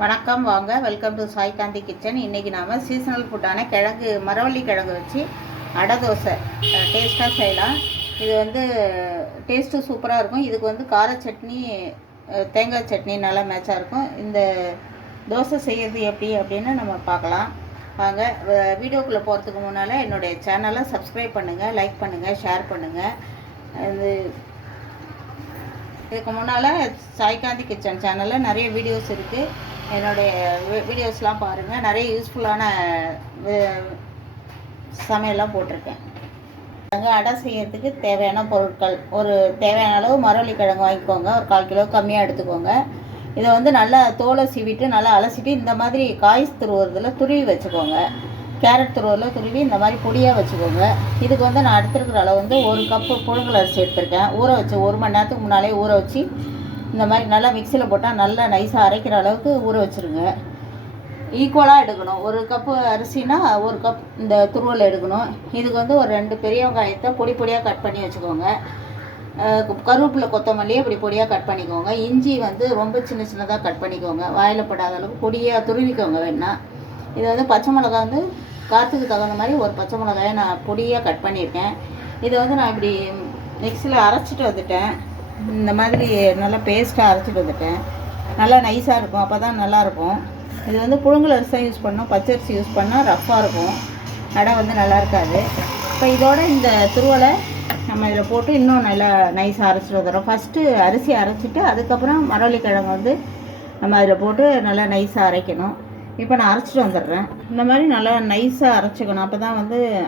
வணக்கம், வாங்க. Welcome to Sai Gandhi kitchen. இன்றைக்கி நாம் சீசனல் ஃபுட்டான கிழங்கு, மரவள்ளி கிழங்கு வச்சு அடை தோசை டேஸ்ட்டாக செய்யலாம். இது டேஸ்ட்டு சூப்பராக இருக்கும். இதுக்கு கார சட்னி, தேங்காய் சட்னி நல்லா மேட்சாக இருக்கும். இந்த தோசை செய்கிறது எப்படி அப்படின்னு நம்ம பார்க்கலாம். வாங்க. வீடியோக்குள்ளே போகிறதுக்கு முன்னால் என்னுடைய சேனலை சப்ஸ்கிரைப் பண்ணுங்கள், லைக் பண்ணுங்கள், ஷேர் பண்ணுங்கள். இதுக்கு முன்னால் சாய்காந்தி கிச்சன் சேனலில் நிறைய வீடியோஸ் இருக்குது. என்னுடைய வீடியோஸ்லாம் பாருங்கள். நிறைய யூஸ்ஃபுல்லான சமையல்லாம் போட்டிருக்கேன். அடை செய்கிறதுக்கு தேவையான பொருட்கள்: ஒரு தேவையான அளவு மரவள்ளி கிழங்கு வாங்கிக்கோங்க. ஒரு 1/4 கிலோ கம்மியாக எடுத்துக்கோங்க. இதை நல்லா தோலை சீவிட்டு நல்லா அலசிட்டு இந்த மாதிரி காய் துருவுறதில் துருவி வச்சுக்கோங்க. கேரட் துருவரில் துருவி இந்த மாதிரி பொடியாக வச்சுக்கோங்க. இதுக்கு நான் எடுத்துருக்கிற அளவு 1 கப்பு புழுங்கல் அரிசி எடுத்திருக்கேன். ஊற வச்சு 1 மணி நேரத்துக்கு முன்னாலே ஊற வச்சு இந்த மாதிரி நல்லா மிக்சியில் போட்டால் நல்லா நைஸாக அரைக்கிற அளவுக்கு ஊற வச்சுருங்க. ஈக்குவலாக எடுக்கணும். 1 கப்பு அரிசினா 1 கப் இந்த துருவல் எடுக்கணும். இதுக்கு ஒரு 2 பெரிய வெங்காயத்தை பொடி பொடியாக கட் பண்ணி வச்சுக்கோங்க. கருவேப்பிலை, கொத்தமல்லியை இப்படி பொடியாக கட் பண்ணிக்கோங்க. இஞ்சி ரொம்ப சின்ன சின்னதாக கட் பண்ணிக்கோங்க. வாயில் படாத அளவுக்கு பொடியாக துருவிக்கோங்க வேணா. இது பச்சை மிளகா காற்றுக்கு தகுந்த மாதிரி ஒரு பச்சை மிளகாயை நான் பொடியாக கட் பண்ணியிருக்கேன். இதை நான் இப்படி மிக்சியில் அரைச்சிட்டு வந்துட்டேன். இந்த மாதிரி நல்லா பேஸ்ட்டாக அரைச்சிட்டு வந்துட்டேன். நல்லா நைஸாக இருக்கும், அப்போ தான் நல்லாயிருக்கும். இது புழுங்கல் அரிசி தான் யூஸ் பண்ணோம். பச்சரிசி யூஸ் பண்ணால் ரஃப்பாக இருக்கும், அடை நல்லா இருக்காது. இப்போ இதோட இந்த துருவலை நம்ம இதில் போட்டு இன்னும் நல்லா நைஸாக அரைச்சிட்டு வந்துடுறோம். ஃபஸ்ட்டு அரிசி அரைச்சிட்டு அதுக்கப்புறம் மரவள்ளி கிழங்கு நம்ம அதில் போட்டு நல்லா நைஸாக அரைக்கணும். இப்போ நான் அரைச்சிட்டு வந்துடுறேன். இந்த மாதிரி நல்லா நைஸாக அரைச்சிக்கணும். அப்போ தான்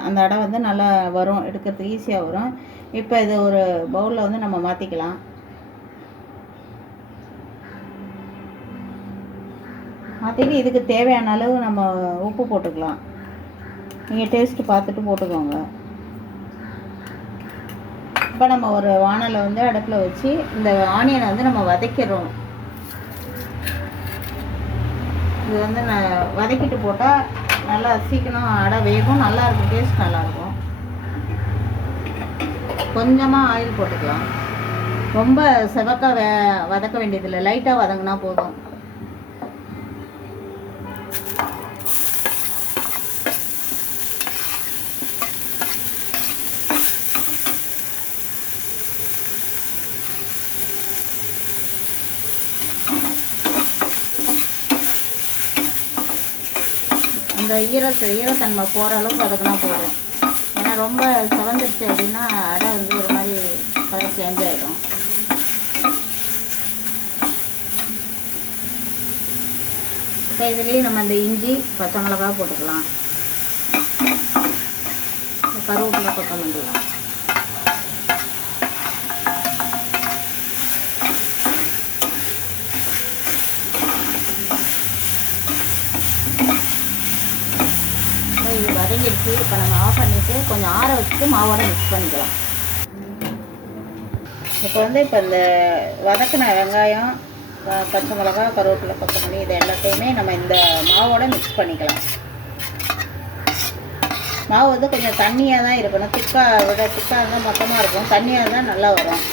அந்த அடை நல்லா வரும், எடுக்கிறதுக்கு ஈஸியாக வரும். இப்போ இது ஒரு பவுலில் நம்ம மாற்றிக்கலாம். மாற்றிட்டு இதுக்கு தேவையான அளவு நம்ம உப்பு போட்டுக்கலாம். நீங்கள் டேஸ்ட்டு பார்த்துட்டு போட்டுக்கோங்க. இப்போ நம்ம ஒரு வானலை அடுப்பில் வச்சு இந்த ஆனியனை நம்ம வதக்கிறோம். இது நான் வதக்கிட்டு போட்டால் நல்லா சீக்கிரம் அடை வேகும், நல்லாயிருக்கும், டேஸ்ட் நல்லாயிருக்கும். கொஞ்சமாக ஆயில் போட்டுக்கலாம். ரொம்ப செவக்காக வதக்க வேண்டியதில்லை, லைட்டாக வதங்கினா போதும். இந்த ஈரத்தன்மை போகிற அளவுக்கு வதக்கினா போதும். ஏன்னா ரொம்ப செவந்துருச்சு அப்படின்னா அடை ஒரு மாதிரி கலர் சேஞ்ச் ஆகிடும். இப்போ இதுலேயே நம்ம இந்த இஞ்சி, பச்சை மிளகா போட்டுக்கலாம். கருவேப்பிலை, கொத்தமல்லி. இது வதங்கிடுச்சு. இப்போ நம்ம ஆஃப் பண்ணிவிட்டு கொஞ்சம் ஆற வச்சுட்டு மாவோட மிக்ஸ் பண்ணிக்கலாம். இப்போ இப்போ இந்த வதக்கின வெங்காயம், பச்சை மிளகா, கருவேப்பிலை, கொத்தமல்லி இது எல்லாத்தையுமே நம்ம இந்த மாவோட மிக்ஸ் பண்ணிக்கலாம். மாவு கொஞ்சம் தண்ணியாக தான் இருக்கணும். திக்காக இருந்தால் மொத்தமாக இருக்கும். தண்ணியாக இருந்தால் நல்லா வரும்.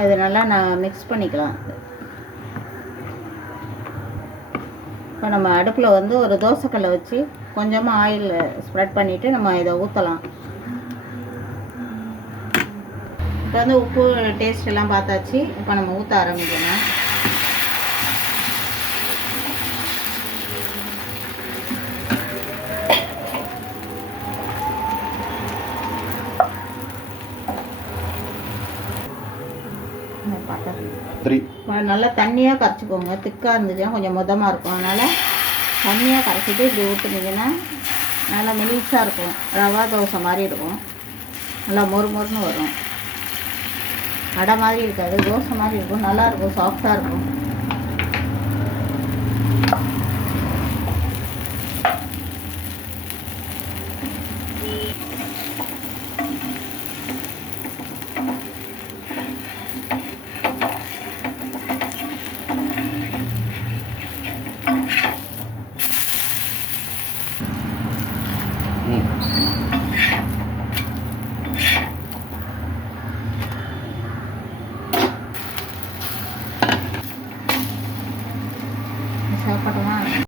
அது நல்லா நான் மிக்ஸ் பண்ணிக்கலாம். இப்போ நம்ம அடுப்பில் ஒரு தோசைக்கல்லை வச்சு கொஞ்சமாக ஆயில் ஸ்ப்ரெட் பண்ணிவிட்டு நம்ம இதை ஊற்றலாம். இப்போ உப்பு டேஸ்ட் எல்லாம் பார்த்தாச்சு. இப்போ நம்ம ஊற்ற ஆரம்பிக்கணும். நல்லா தண்ணியாக கரைச்சிக்கோங்க. திக்காக இருந்துச்சுன்னா கொஞ்சம் மொதமாக இருக்கும். அதனால் தண்ணியாக கரைச்சிட்டு இப்படி ஊற்றுனீங்கன்னா நல்லா மெலிசாக இருக்கும். ரவா தோசை மாதிரி இருக்கும். நல்லா மொறுன்னு வரும். அடை மாதிரி இருக்காது, தோசை மாதிரி இருக்கும். நல்லாயிருக்கும், சாஃப்டாக இருக்கும். சாப்பிடலாம்.